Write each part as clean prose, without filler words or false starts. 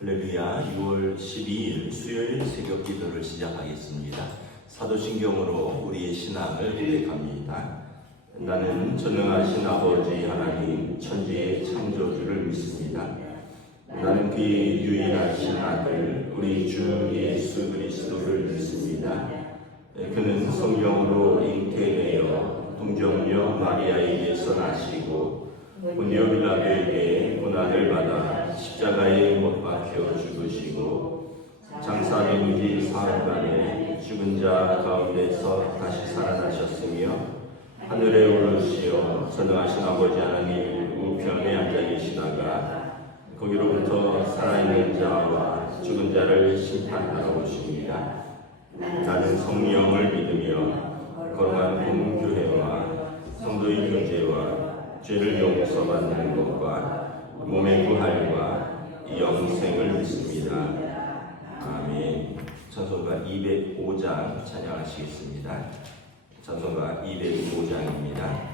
할렐루야. 6월 12일 수요일 새벽 기도를 시작하겠습니다. 사도신경으로 우리의 신앙을 고백합니다. 나는 전능하신 아버지 하나님 천지의 창조주를 믿습니다. 나는 그의 유일하신 아들 우리 주 예수 그리스도를 믿습니다. 그는 성령으로 잉태되어 동정녀 마리아에게서 나시고 본디오 빌라도에게 고난을 받아 십자가에 못 박혀 죽으시고 장사된 지 사흘간에 죽은 자 가운데서 다시 살아나셨으며 하늘에 오르시어 전능하신 아버지 하나님 우편에 앉아 계시다가 거기로부터 살아있는 자와 죽은 자를 심판하러 오십니다. 나는 성령을 믿으며 거룩한 공교회와 성도의 교제와 죄를 용서받는 것과 몸의 부활과 영생을 믿습니다. 아멘. 찬송가 205장 찬양하시겠습니다. 찬송가 205장입니다.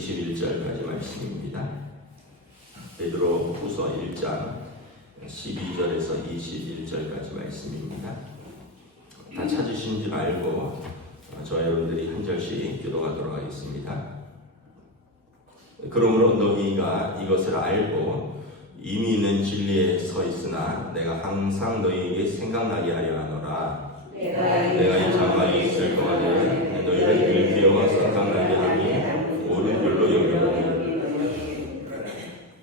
21절까지 말씀입니다. 베드로 후서 1장 12절에서 21절까지 말씀입니다. 다 찾으신 줄 알고 저와 여러분들이 한 절씩 기도하도록 하겠습니다. 그러므로 너희가 이것을 알고 이미 있는 진리에 서 있으나 내가 항상 너희에게 생각나게 하려 하노라. 내가 이 장막에 있을 동안에 너희를 일깨워 생각나게 하니 옳은 줄로 여기노니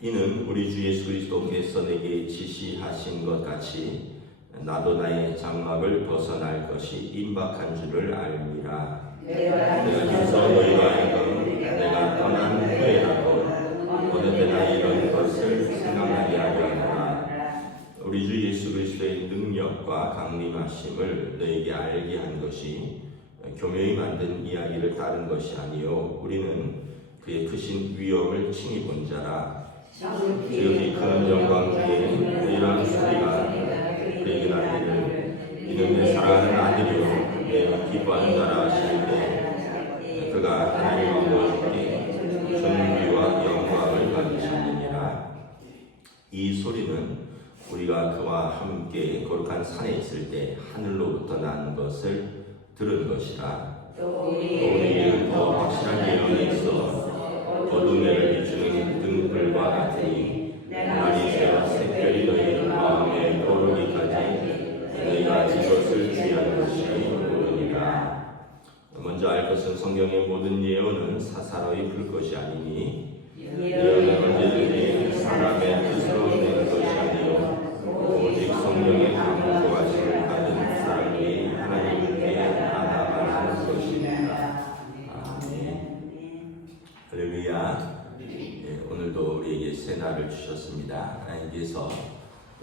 이는 우리 주 예수 그리스도께서 내게 지시하신 것 같이 나도 나의 장막을 벗어날 것이 임박한 줄을 알미라. 내가 유서 너희가 하여금 내가 떠난 후에라도 어느 때나 이런 것을 생각나게 하려 하노라. 우리 주 예수 그리스도의 능력과 강림하심을 너에게 알게 한 것이 교묘히 만든 이야기를 따른 것이 아니요 우리는 그의 크신 위엄을 친히 본 자라. 지극히 큰 영광 중에 이러한 소리가 그에게 나기를 이는 내 사랑하는 아들이요 내 기뻐하는 자라 하시는데 그가 하나님 아버지께 존귀와 영광을 받으셨느니라. 이 소리는 우리가 그와 함께 거룩한 산에 있을 때 하늘로부터 난 것을 들은 것이라. 또 우리는 더 확실한 예언이 있어 어둠에를 비추는 등불과 같으니 날이 새어 색별이 너희 마음에 떠오르기까지 너희가 이것을 주의하는 것이 옳으니라. 먼저 알 것은 성경의 모든 예언은 사사로이 풀 것이 아니니 예언은 언제든지 사람의 뜻으로 낸 것이 아니요 오직 성령의 감동하심을 받은 사람이 하나님께 나아가는 것입니다. 아멘. 할렐루야. 오늘도 우리에게 새 날을 주셨습니다. 하나님께서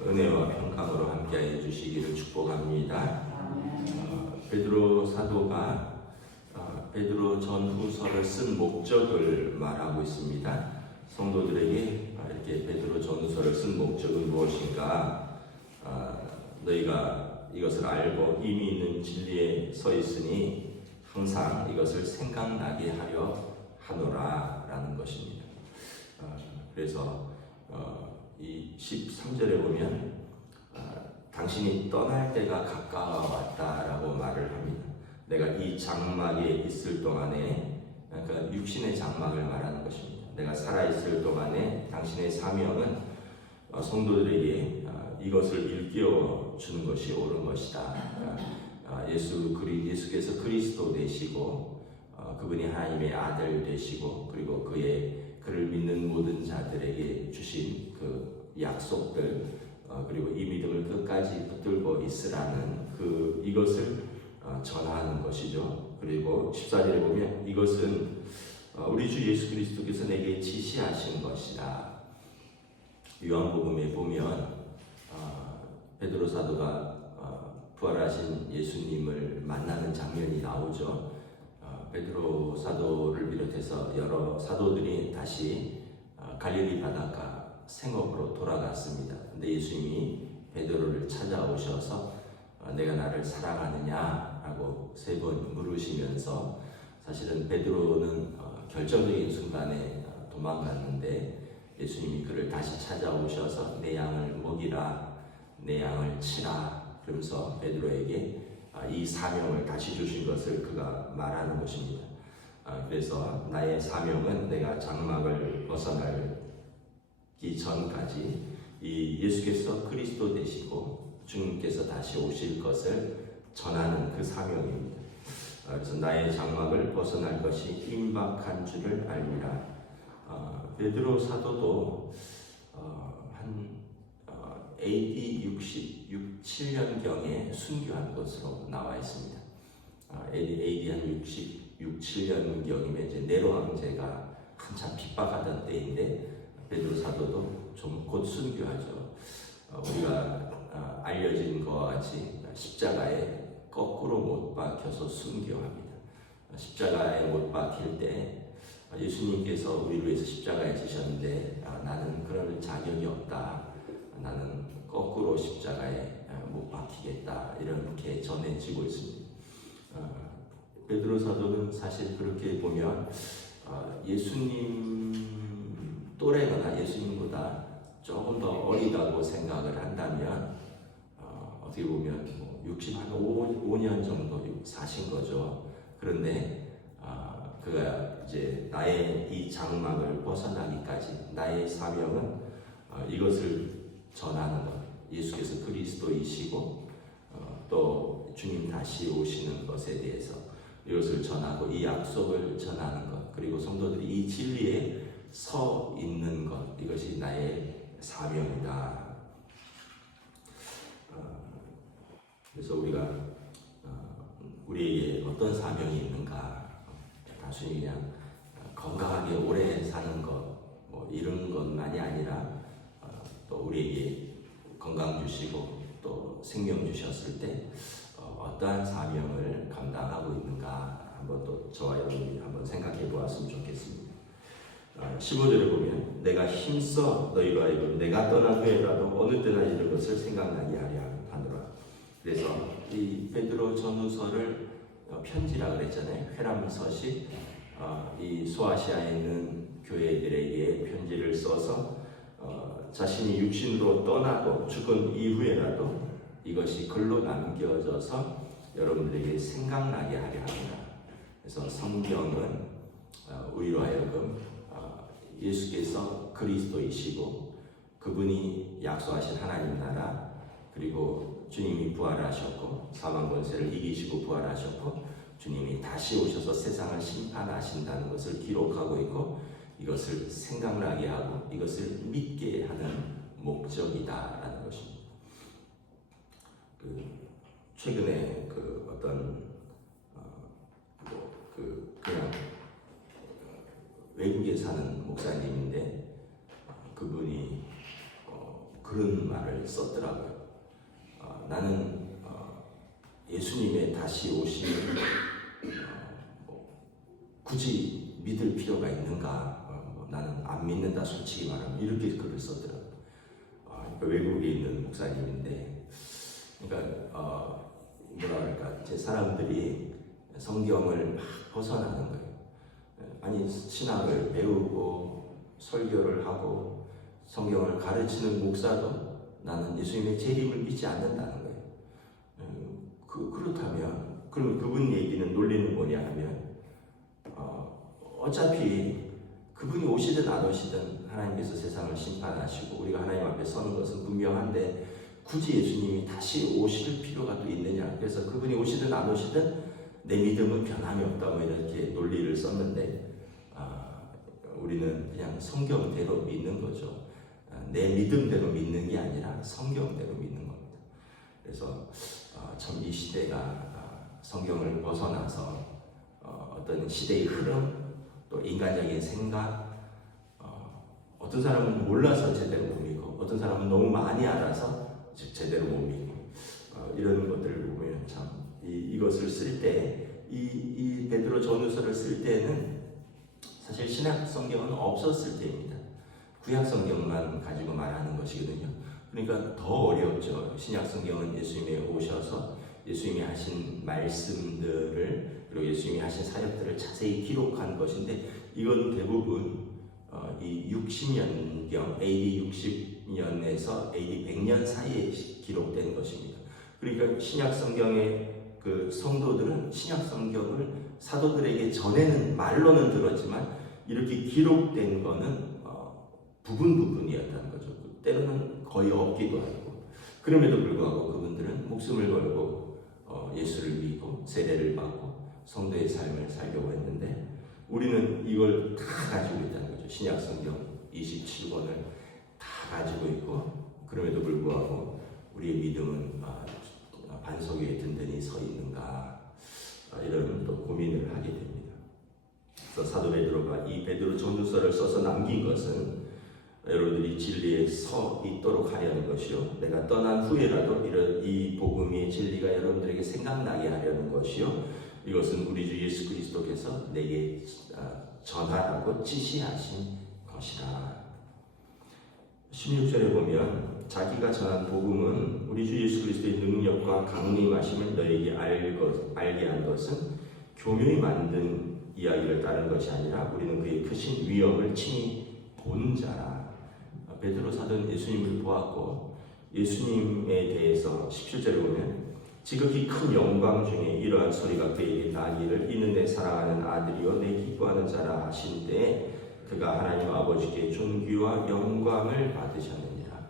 은혜와 평강으로 함께하여 주시기를 축복합니다. 베드로 사도가 베드로 전후서를 쓴 목적을 말하고 있습니다. 성도들에게 이렇게 베드로 전후서를 쓴 목적은 무엇인가? 너희가 이것을 알고 이미 있는 진리에 서 있으니 항상 이것을 생각나게 하려 하노라 라는 것입니다. 그래서 이 13절에 보면 당신이 떠날 때가 가까워왔다라고 말을 합니다. 내가 이 장막에 있을 동안에, 그러니까 육신의 장막을 말하는 것입니다. 내가 살아있을 동안에 당신의 사명은 성도들에게 이것을 일깨워 주는 것이 옳은 것이다. 예수께서 그리스도 되시고 그분이 하나님의 아들 되시고 그리고 그를 믿는 모든 자들에게 주신 그 약속들 그리고 이 믿음을 끝까지 붙들고 있으라는 이것을 전하는 것이죠. 그리고 14절에 보면 이것은 우리 주 예수 그리스도께서 내게 지시하신 것이다. 요한복음에 보면 베드로 사도가 부활하신 예수님을 만나는 장면이 나오죠. 베드로 사도를 비롯해서 여러 사도들이 다시 갈릴리 바닷가 생업으로 돌아갔습니다. 근데 예수님이 베드로를 찾아오셔서 내가 나를 사랑하느냐라고 3번 물으시면서 사실은 베드로는 결정적인 순간에 도망갔는데 예수님이 그를 다시 찾아오셔서 내 양을 먹이라, 내 양을 치라 그러면서 베드로에게 이 사명을 다시 주신 것을 그가 말하는 것입니다. 그래서 나의 사명은 내가 장막을 벗어나기 전까지 이 예수께서 그리스도 되시고 주님께서 다시 오실 것을 전하는 그 사명입니다. 그래서 나의 장막을 벗어날 것이 임박한 줄을 알미라. 베드로 사도도 한 AD 67년경에 순교한 것으로 나와 있습니다. AD 한 67년경이면 이제 네로 황제가 한참 핍박하던 때인데 베드로 사도도 좀 곧 순교하죠. 우리가 알려진 것과 같이 십자가에 거꾸로 못 박혀서 순교합니다. 십자가에 못 박힐 때 예수님께서 우리를 위해서 십자가에 지셨는데 나는 그럴 자격이 없다. 나는 거꾸로 십자가에 못 박히겠다. 이렇게 전해지고 있습니다. 베드로 사도는 사실 그렇게 보면 예수님 또래거나 예수님보다 조금 더 어리다고 생각을 한다면 어떻게 보면 65년 정도 사신 거죠. 그런데 그가 이제 나의 이 장막을 벗어나기까지 나의 사명은 이것을 전하는 것. 예수께서 그리스도이시고 또 주님 다시 오시는 것에 대해서 이것을 전하고 이 약속을 전하는 것, 그리고 성도들이 이 진리에 서 있는 것, 이것이 나의 사명이다. 그래서 우리가 우리에게 어떤 사명이 있는가, 단순히 그냥 건강하게 오래 사는 것, 뭐 이런 것만이 아니라 또 우리에게 건강 주시고 또 생명 주셨을 때 어떠한 사명을 감당하고 있는가 한번 또 저와 여러분이 한번 생각해 보았으면 좋겠습니다. 15절에 보면 내가 힘써 너희로 하여금 내가 떠난 후에라도 어느 때나 이런 것을 생각나게 하려 하노라. 그래서 이 베드로 전후서를 편지라 그랬잖아요. 회람서시, 이 소아시아에 있는 교회들에게 편지를 써서 자신이 육신으로 떠나도 죽은 이후에라도 이것이 글로 남겨져서 여러분들에게 생각나게 하려 합니다. 그래서 성경은 우리로 하여금 예수께서 그리스도이시고 그분이 약속하신 하나님 나라, 그리고 주님이 부활하셨고 사망 권세를 이기시고 부활하셨고 주님이 다시 오셔서 세상을 심판하신다는 것을 기록하고 있고 이것을 생각나게 하고 이것을 믿게 하는 목적이다라는 것입니다. 최근에 어떤 그냥 외국에 사는 목사님인데 그분이 그런 말을 썼더라고요. 나는 예수님의 다시 오심을 굳이 믿을 필요가 있는가? 나는 안 믿는다, 솔직히 말하면. 이렇게 글을 썼더라고요. 그러니까 외국에 있는 목사님인데, 그러니까 뭐라 그럴까, 제 사람들이 성경을 막 벗어나는 거예요. 아니, 신학을 배우고 설교를 하고 성경을 가르치는 목사도 나는 예수님의 재림을 믿지 않는다는 거예요. 그렇다면 그럼 그분 얘기는 논리는 뭐냐 하면 어차피 그분이 오시든 안 오시든 하나님께서 세상을 심판하시고 우리가 하나님 앞에 서는 것은 분명한데 굳이 예수님이 다시 오실 필요가 또 있느냐. 그래서 그분이 오시든 안 오시든 내 믿음은 변함이 없다고 이렇게 논리를 썼는데 우리는 그냥 성경대로 믿는 거죠. 내 믿음대로 믿는 게 아니라 성경대로 믿는 겁니다. 그래서 참 이 시대가 성경을 벗어나서 어떤 시대의 흐름, 또 인간적인 생각, 어떤 사람은 몰라서 제대로 못 믿고 어떤 사람은 너무 많이 알아서 제대로 못 믿고 이런 것들을 보면 참 이것을 쓸 때 이 베드로 전후서를 쓸 때는 사실 신약 성경은 없었을 때입니다. 구약 성경만 가지고 말하는 것이거든요. 그러니까 더 어렵죠. 신약 성경은 예수님이 오셔서 예수님이 하신 말씀들을 그리고 예수님이 하신 사역들을 자세히 기록한 것인데 이건 대부분 이 60년경 AD 60년에서 AD 100년 사이에 기록된 것입니다. 그러니까 신약 성경의 그 성도들은 신약 성경을 사도들에게 전에는 말로는 들었지만 이렇게 기록된 거는 부분이었다는 거죠. 때로는 거의 없기도 하고. 그럼에도 불구하고 그분들은 목숨을 걸고 예수를 믿고 세례를 받고 성도의 삶을 살려고 했는데 우리는 이걸 다 가지고 있다는 거죠. 신약 성경 27권을 다 가지고 있고 그럼에도 불구하고 우리의 믿음은 반석 위에 든든히 서 있는가 이런 또 고민을 하게 됩니다. 그래서 사도 베드로가 이 베드로 전후서를 써서 남긴 것은 여러분들이 진리에 서 있도록 하려는 것이요, 내가 떠난 후에라도 이 복음의 진리가 여러분들에게 생각나게 하려는 것이요, 이것은 우리 주 예수 그리스도께서 내게 전하라고 지시하신 것이라. 16절에 보면 자기가 전한 복음은 우리 주 예수 그리스도의 능력과 강림하심을 너에게 알게 한 것은 교묘히 만든 이야기를 따른 것이 아니라 우리는 그의 크신 위엄을 친히 본 자라. 베드로 사도는 예수님을 보았고 예수님에 대해서 17절에 보면 지극히 큰 영광 중에 이러한 소리가 그에게 나기를 이는 내 사랑하는 아들이요 내 기뻐하는 자라 하신 때에 그가 하나님 아버지께 존귀와 영광을 받으셨느니라.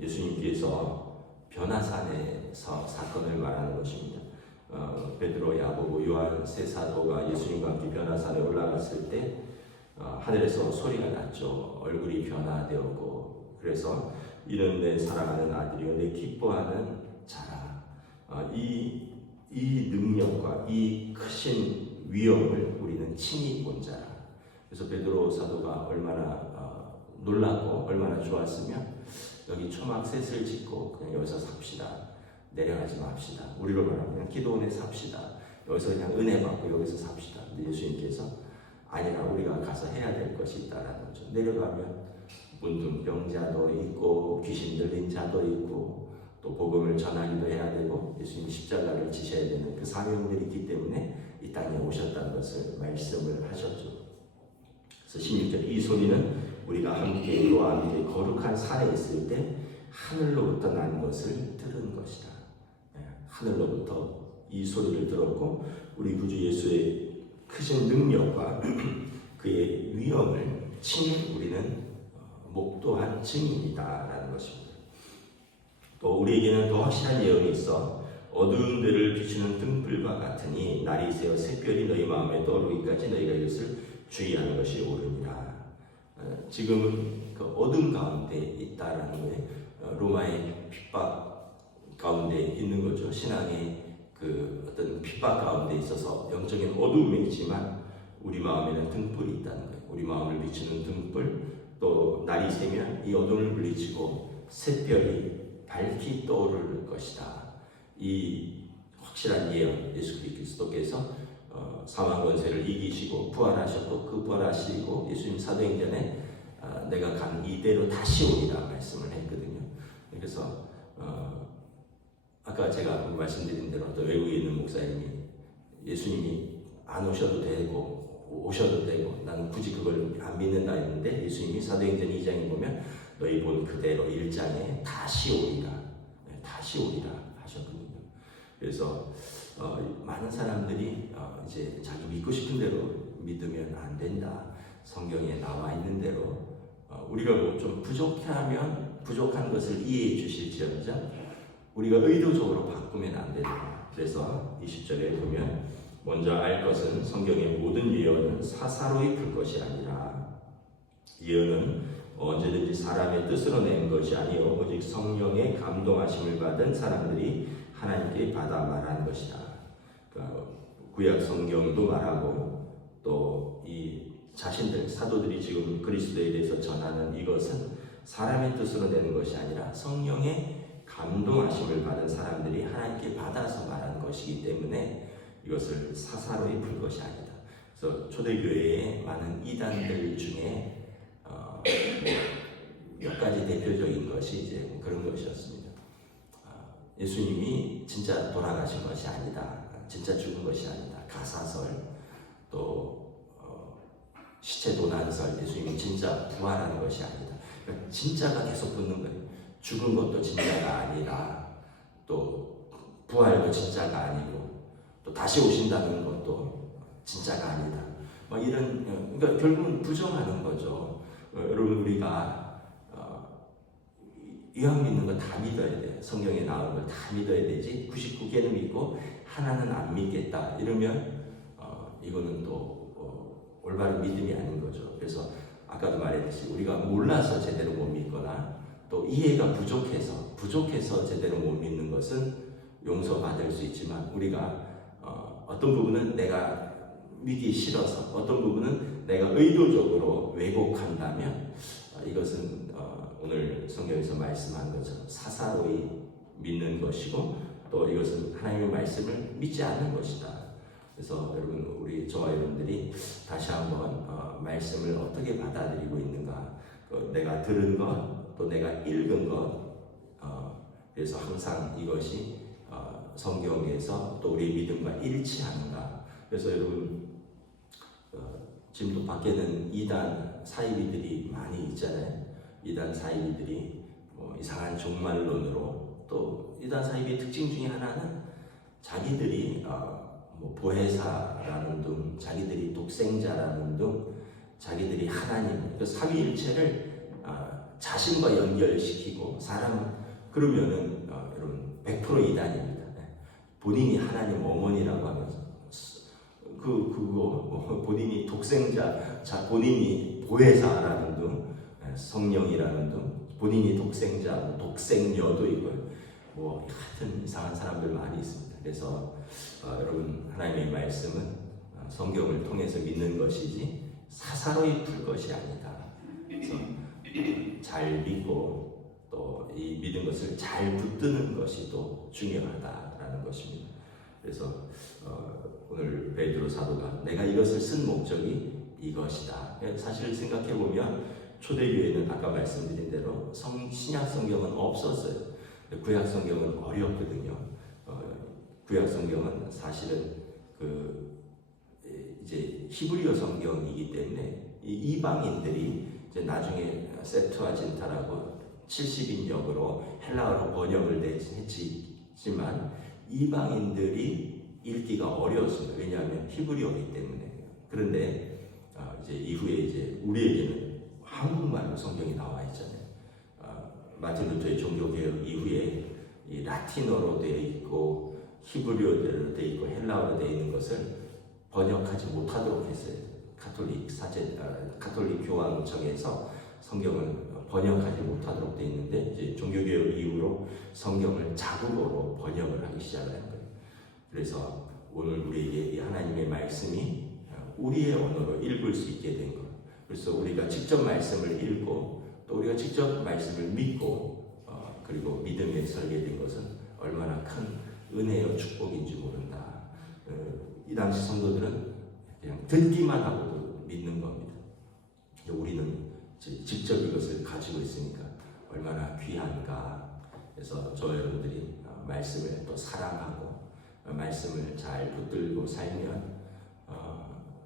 예수님께서 변화산에서 사건을 말하는 것입니다. 베드로, 야고보, 요한 세 사도가 예수님과 함께 변화산에 올라갔을 때 하늘에서 소리가 났죠. 얼굴이 변화되었고 그래서 이는 내 사랑하는 아들이요 내 기뻐하는 자라. 이 능력과 이 크신 위엄을 우리는 친히 본 자라. 그래서 베드로 사도가 얼마나 놀랐고 얼마나 좋았으면 여기 초막셋을 짓고 그냥 여기서 삽시다. 내려가지 맙시다. 우리로 말하면 그냥 기도원에 삽시다. 여기서 그냥 은혜 받고 여기서 삽시다. 근데 예수님께서 아니라 우리가 가서 해야 될 것이 있다라는 거죠. 내려가면 문둥병자도 있고 귀신 들린 자도 있고 또 복음을 전하기도 해야 되고 예수님 십자가를 지셔야 되는 그 사명들이 있기 때문에 이 땅에 오셨다는 것을 말씀을 하셨죠. 그래서 16절 이 소리는 우리가 함께 그와 함께 거룩한 산에 있을 때 하늘로부터 난 것을 들은 것이다. 하늘로부터 이 소리를 들었고 우리 구주 예수의 크신 능력과 그의 위엄을 친히 우리는 목도한 증인이다라는 것입니다. 또 우리에게는 더 확실한 예언이 있어 어두운 데를 비추는 등불과 같으니 날이 새어 샛별이 너희 마음에 떠오르기까지 너희가 이것을 주의하는 것이 옳으니라. 지금은 그 어둠 가운데 있다라는 거예요. 로마의 핍박 가운데 있는 거죠. 신앙의 그 어떤 핍박 가운데 있어서 영적인 어둠이 있지만 우리 마음에는 등불이 있다는 거예요. 우리 마음을 비추는 등불, 또 날이 새면 이 어둠을 물리치고 샛별이 밝히 떠오를 것이다. 이 확실한 예언, 예수 그리스도께서 사망 권세를 이기시고 부활하셨고 그 부활하시고 예수님 사도행전에 내가 간 이대로 다시 오리라 말씀을 했거든요. 그래서 아까 제가 말씀드린 대로 또 외국에 있는 목사님이 예수님이 안 오셔도 되고 오셔도 되고 나는 굳이 그걸 안 믿는다 했는데 예수님이 사도행전 2장에 보면 너희 본 그대로 1장에 다시 오리라 다시 오리라 하셨거든요. 그래서 많은 사람들이 이제 자기 믿고 싶은 대로 믿으면 안 된다. 성경에 나와 있는 대로 우리가 뭐 좀 부족하면 부족한 것을 이해해 주실지언정 우리가 의도적으로 바꾸면 안 된다. 그래서 20절에 보면 먼저 알 것은 성경의 모든 예언은 사사로이 풀 것이 아니라 예언은 언제든지 사람의 뜻으로 낸 것이 아니요 오직 성령의 감동하심을 받은 사람들이 하나님께 받아 말한 것이다. 그러니까 구약 성경도 말하고 또 이 자신들 사도들이 지금 그리스도에 대해서 전하는 이것은 사람의 뜻으로 내는 것이 아니라 성령의 감동하심을 받은 사람들이 하나님께 받아서 말한 것이기 때문에 이것을 사사로이 풀 것이 아니다. 그래서 초대교회의 많은 이단들 중에 몇 가지 대표적인 것이 이제 그런 것이었습니다. 예수님이 진짜 돌아가신 것이 아니다. 진짜 죽은 것이 아니다. 가사설, 또 시체 도난설, 예수님이 진짜 부활하는 것이 아니다. 그러니까 진짜가 계속 붙는 거예요. 죽은 것도 진짜가 아니라 또 부활도 진짜가 아니고 또 다시 오신다는 것도 진짜가 아니다. 막 이런 그러니까 결국은 부정하는 거죠. 여러분 우리가 이왕 믿는 거 다 믿어야 돼. 성경에 나오는 걸 다 믿어야 되지. 99개는 믿고 하나는 안 믿겠다. 이러면 이거는 또 올바른 믿음이 아닌 거죠. 그래서 아까도 말했듯이 우리가 몰라서 제대로 못 믿거나 또 이해가 부족해서 제대로 못 믿는 것은 용서받을 수 있지만 우리가 어떤 부분은 내가 믿기 싫어서 어떤 부분은 내가 의도적으로 왜곡한다면 이것은 오늘 성경에서 말씀한 것처럼 사사로이 믿는 것이고 또 이것은 하나님의 말씀을 믿지 않는 것이다. 그래서 여러분 저와 여러분들이 다시 한번 말씀을 어떻게 받아들이고 있는가 내가 들은 것 또 내가 읽은 것 그래서 항상 이것이 성경에서 또 우리 믿음과 일치하는가. 그래서 여러분 지금도 밖에는 이단 사이비들이 많이 있잖아요. 이단 사이비들이 뭐 이상한 종말론으로, 또 이단 사이비의 특징 중에 하나는 자기들이 뭐 보혜사라는 등, 자기들이 독생자라는 등, 자기들이 하나님, 그 삼위일체를 자신과 연결시키고 그러면은 여러분 100% 이단입니다. 본인이 하나님 어머니라고 하면서 그거 본인이 독생자, 본인이 보혜사라는 등, 성령이라는 등, 본인이 독생자, 독생녀도 있고요. 뭐 하여튼 이상한 사람들 많이 있습니다. 그래서 여러분, 하나님의 말씀은 성경을 통해서 믿는 것이지 사사로이 풀 것이 아니다. 그래서 잘 믿고 또 이 믿은 것을 잘 붙드는 것이 또 중요하다라는 것입니다. 그래서 오늘 베드로 사도가 내가 이것을 쓴 목적이 이것이다. 사실 생각해 보면 초대교회는 아까 말씀드린 대로 신약 성경은 없었어요. 구약 성경은 어렵거든요. 구약 성경은 사실은 이제 히브리어 성경이기 때문에 이방인들이 이제 나중에 세프투아진타라고 70인역으로 헬라어로 번역을 했지만 이방인들이 읽기가 어려웠습니다. 왜냐하면 히브리어이기 때문에. 그런데 이제 이후에 이제 우리에게는 한국말로 성경이 나와 있잖아요. 마틴 루터의 종교개혁 이후에 이 라틴어로 되어 있고 히브리어로 되어 있고 헬라어로 되어 있는 것을 번역하지 못하도록 했어요. 가톨릭 교황청에서 성경을 번역하지 못하도록 되어 있는데, 이제 종교개혁 이후로 성경을 자국어로 번역을 하기 시작한 거예요. 그래서 오늘 우리에게 이 하나님의 말씀이 우리의 언어로 읽을 수 있게 된 거예요. 그래서 우리가 직접 말씀을 읽고 또 우리가 직접 말씀을 믿고 그리고 믿음에 설게 된 것은 얼마나 큰 은혜요 축복인지 모른다. 이 당시 성도들은 그냥 듣기만 하고도 믿는 겁니다. 우리는 직접 이것을 가지고 있으니까 얼마나 귀한가. 그래서 저 여러분들이 말씀을 또 사랑하고 말씀을 잘 붙들고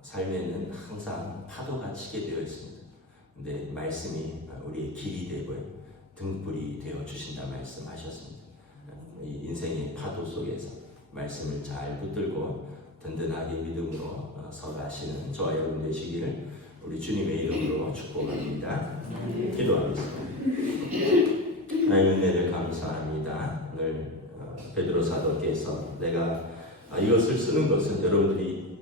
삶에는 항상 파도가 치게 되어 있습니다. 근데 말씀이 우리의 길이 되고요, 등불이 되어 주신다 말씀하셨습니다. 이 인생의 파도 속에서 말씀을 잘 붙들고 든든하게 믿음으로 서가시는 저와 여러분 되시기를 우리 주님의 이름으로 축복합니다. 기도하겠습니다. 하나님의 은혜를 감사합니다. 오늘 베드로 사도께서 내가 이것을 쓰는 것은 여러분들이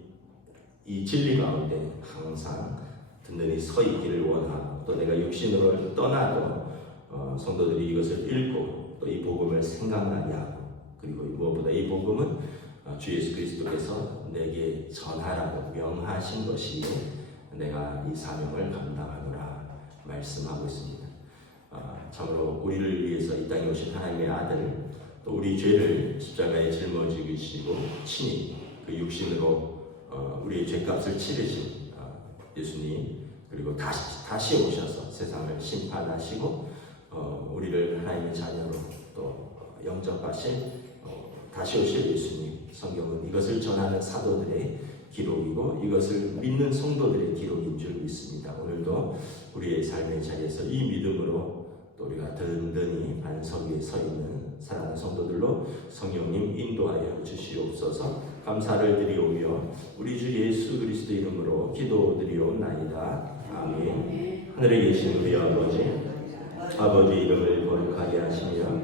이 진리 가운데 항상 든든히 서 있기를 원하고, 또 내가 육신으로 떠나도 성도들이 이것을 읽고 또 이 복음을 생각나게 하고, 그리고 무엇보다 이 복음은 주 예수 그리스도께서 내게 전하라고 명하신 것이기에 내가 이 사명을 감당하노라 말씀하고 있습니다. 참으로 우리를 위해서 이 땅에 오신 하나님의 아들, 또 우리 죄를 십자가에 짊어지시고 친히 그 육신으로 우리의 죄값을 치르신 예수님, 그리고 다시 오셔서 세상을 심판하시고 우리를 하나님의 자녀로 또 영접하신 다시 오실 예수님, 성경은 이것을 전하는 사도들의 기록이고 이것을 믿는 성도들의 기록인 줄 믿습니다. 오늘도 우리의 삶의 자리에서 이 믿음으로 또 우리가 든든히 반석 위에 서 있는 사랑하는 성도들로 성령님 인도하여 주시옵소서. 감사를 드리오며 우리 주 예수 그리스도 이름으로 기도드리옵나이다. 아멘. 하늘에 계신 우리 아버지 이름을 거룩하게 하시며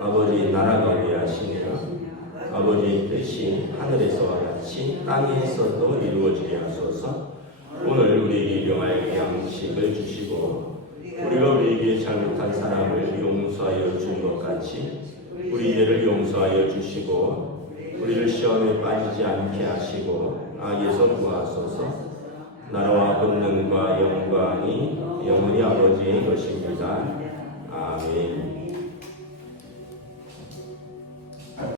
아버지 나라가 오게 하시며 아버지 뜻이 하늘에서와 같이 땅에서도 이루어지게 하소서. 오늘 우리에게 일용할 양식을 주시고 우리가 우리에게 잘못한 사람을 용서하여 준 것 같이 우리 죄를 용서하여 주시고 우리를 시험에 빠지지 않게 하시고 악에서 구하소서. 나라와 권능과 영광이 영원히 아버지의 것입니다. 아멘.